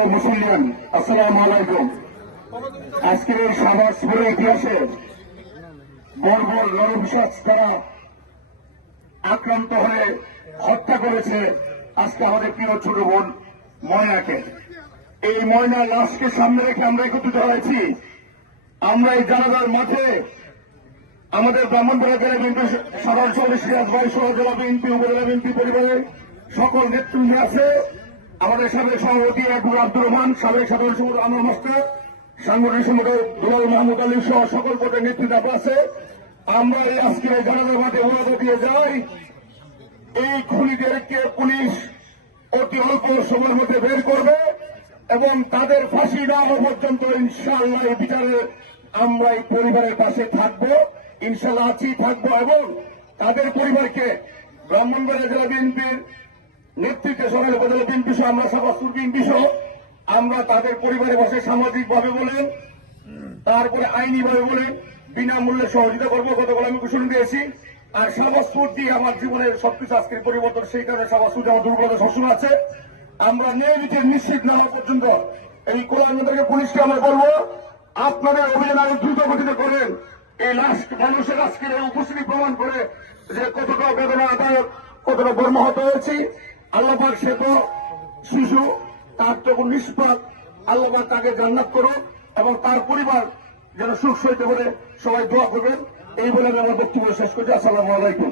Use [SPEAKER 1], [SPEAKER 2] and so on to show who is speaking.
[SPEAKER 1] প্রিয় মুসলিম আসসালাম আলাইকুম। আজকের এই সমাজ পরে ইতিহাসে বর্বর নরবিশ্বাস তারা আক্রান্ত হয়ে হত্যা করেছে আজকে আমাদের প্রিয় ছোট বোন ময়নাকে। এই ময়না লাশকে সামনে রেখে আমরা একত্রিত হয়েছি। আমরা এই জানাজার মাঠে আমাদের ব্রাহ্মণপাড়া জেলা বিএনপি সাধারণ সভাপতি সিরাজ ভাই, সহ জেলা বিএনপি, উপজেলা বিএনপি পরিবারের সকল নেতৃত্বে আছে। আমাদের সাবেক সভাপতি আব্দুল আব্দুর রহমান, সাবেক সাধারণ সম্পাদক আনোয়ার মাস্টার, সাংগঠনিক সম্পাদক দুলাল মাহমুদ আলী সহ সকল পদের নেতৃত্ব আছে। আমরা এই আজকের এই জানাজার মাঠে অনুরোধ দিয়ে যাই। এই খুনিদেরকে পুলিশ অতি অল্প সময়ের মধ্যে বের করবে এবং তাদের ফাঁসি না হওয়া পর্যন্ত ইনশাআল্লাহ এই বিচারে আমরা এই পরিবারের পাশে থাকব, ইনশাআল্লাহ আছি, থাকব এবং তাদের পরিবারকে ব্রাহ্মণবাড়িয়া জেলা বিএনপির নেতৃত্বে সকালে উপজেলা বিএনপি সহ, আমরা সবাস্তুর বিএনপি সহ, আমরা তাদের পরিবারের পাশে সামাজিকভাবে বলেন তারপরে আইনিভাবে বলে, বিনামূল্যে সহযোগিতা করব, গতকাল আমি ঘোষণা দিয়েছি। আর সাবাসপুর দিয়ে আমার জীবনের সবকিছু আজকের পরিবর্তন, সেই কারণে সাবাসপুর আমার দুর্বলতা সবসময় আছে। আমরা বিচার নিশ্চিত না হওয়া পর্যন্ত এই কোলাঙ্গদেরকে পুলিশকে আমরা বলব আপনাদের অভিযান আরও দ্রুত গতিতে করেন। এই লাশ মানুষের আজকের উপস্থিতি প্রমাণ করে যে কতটা বেদনা আদায়ক কতটা বর্মহত হয়েছি। আল্লাহবাক সে তো শিশু, তার তখন নিষ্পাত আল্লাহবাক তাকে জান্নাত করো এবং তার পরিবার যেন সুখ সইতে পারে সবাই দোয়া করবেন। এই বলে আমি আমার বক্তব্য শেষ করছি। আসসালামু আলাইকুম।